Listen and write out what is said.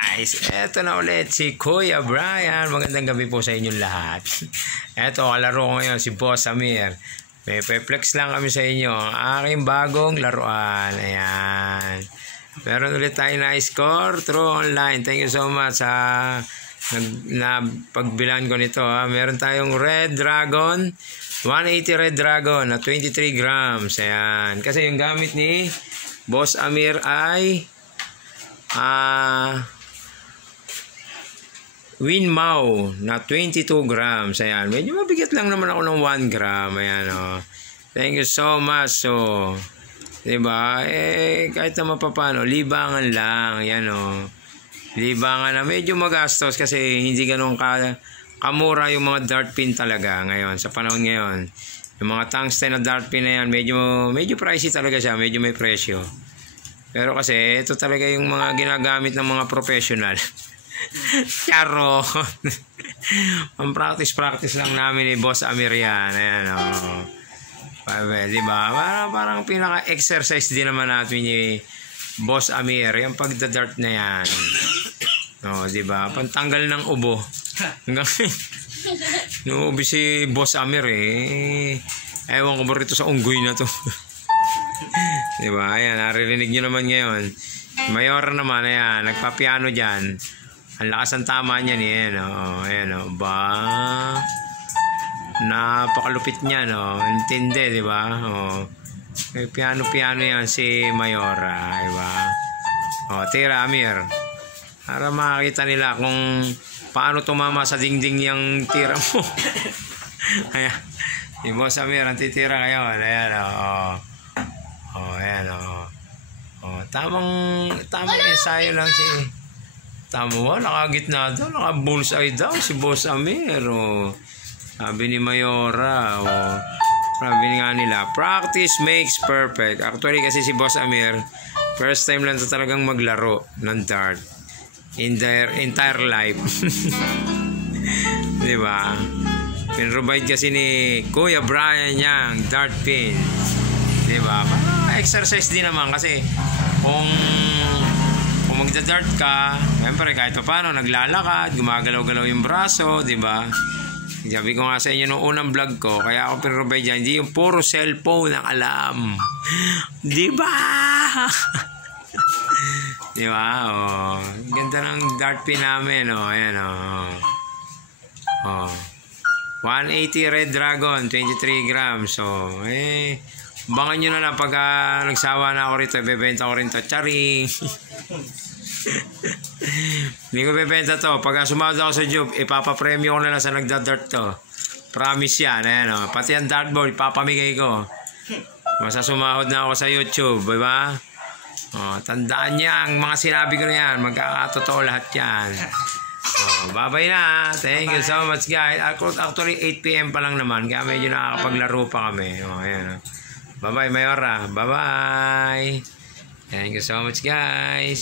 guys, eto na ulit si Kuya Brian. Magandang gabi po sa inyong lahat. Eto, kalaro ko ngayon si Boss Amir. May flex lang kami sa inyo ang aking bagong laruan. Ayan. Meron ulit tayo na score through online. Thank you so much sa pagbilan ko nito. Meron tayong Red Dragon, 180 Red Dragon na 23 grams. Ayan. Kasi yung gamit ni Boss Amir ay Winmau na 22 grams. Ayan. Medyo mabigat lang naman ako ng 1 gram. Ayan, oh. Thank you so much. So, diba? Kahit na mapapano, libangan lang. Ayan, oh. Libangan na. Medyo magastos kasi hindi ganun kamura yung mga dart pin talaga ngayon. Sa panahon ngayon. Yung mga tungsten na dart pin na yan, medyo pricey talaga siya. Medyo may presyo. Pero kasi, ito talaga yung mga ginagamit ng mga professional. Charo. Ang practice lang namin ni Boss Amir yan. Ayan, oh. Diba? Parang pinaka-exercise din naman natin ni Boss Amir. Yung pagdadart na yan. No, diba? Pantanggal ng ubo. No, ubi si Boss Amir eh. Ewan ko ba rito sa unggoy na to. Diba? Ayan, naririnig nyo naman ngayon. Mayor naman, ayan, nagpapiano dyan. Ang lakas ang tama niya niyan, oh. Ayan, oh. Ba? Napakalupit niya, no? Intindi, di ba? Oh. Piano-piano yan si Mayora, di ba? Oh, tira, Amir. Para makakita nila kung paano tumama sa dingding yung tira mo. Ayan. Si Boss Amir, ang titira ngayon. Ayan, oh. Oh, ayan, oh. Oh, tamang ensayo lang si... Tama mo, nakagitna daw, naka-bullseye daw si Boss Amir. Oh. Sabi ni Mayora. Oh. Sabi nga nila, practice makes perfect. Actually kasi si Boss Amir, first time lang talagang maglaro ng dart in their entire life. Diba? Pinrovide kasi ni Kuya Brian niyang dart pin. Diba? Parang exercise din naman kasi kung magda-dart ka, siyempre kahit pa paano, naglalakad, gumagalaw-galaw yung braso, di ba? Sabi ko nga sa inyo nung unang vlog ko, kaya ako pinrovide dyan, hindi yung puro cellphone ang alam. Di ba? Di ba? Oh. Ganda ng dart pin namin, oh. Ayan, oh. Oh. 180 Red Dragon, 23 grams. So, bangan nyo na lang pag nagsawa na ako rito, bebenta ko rin to. Charing! Hindi ko bebenta to. Pag sumahod ako sa job, ipapapremyo ko na lang sa nagdadart to. Promise yan. Ayan, oh. Pati ang dartboard, ipapamigay ko. Basta sumahod na ako sa YouTube. Diba? Oh, tandaan niya ang mga sinabi ko na yan. Magkakatotoo lahat yan. Oh, bye-bye na. Thank you so much, guys. Actually, 8 PM pa lang naman. Kaya medyo nakakapaglaro pa kami. Oh, ayan, oh. Bye-bye, Mayora. Bye-bye. Thank you so much, guys.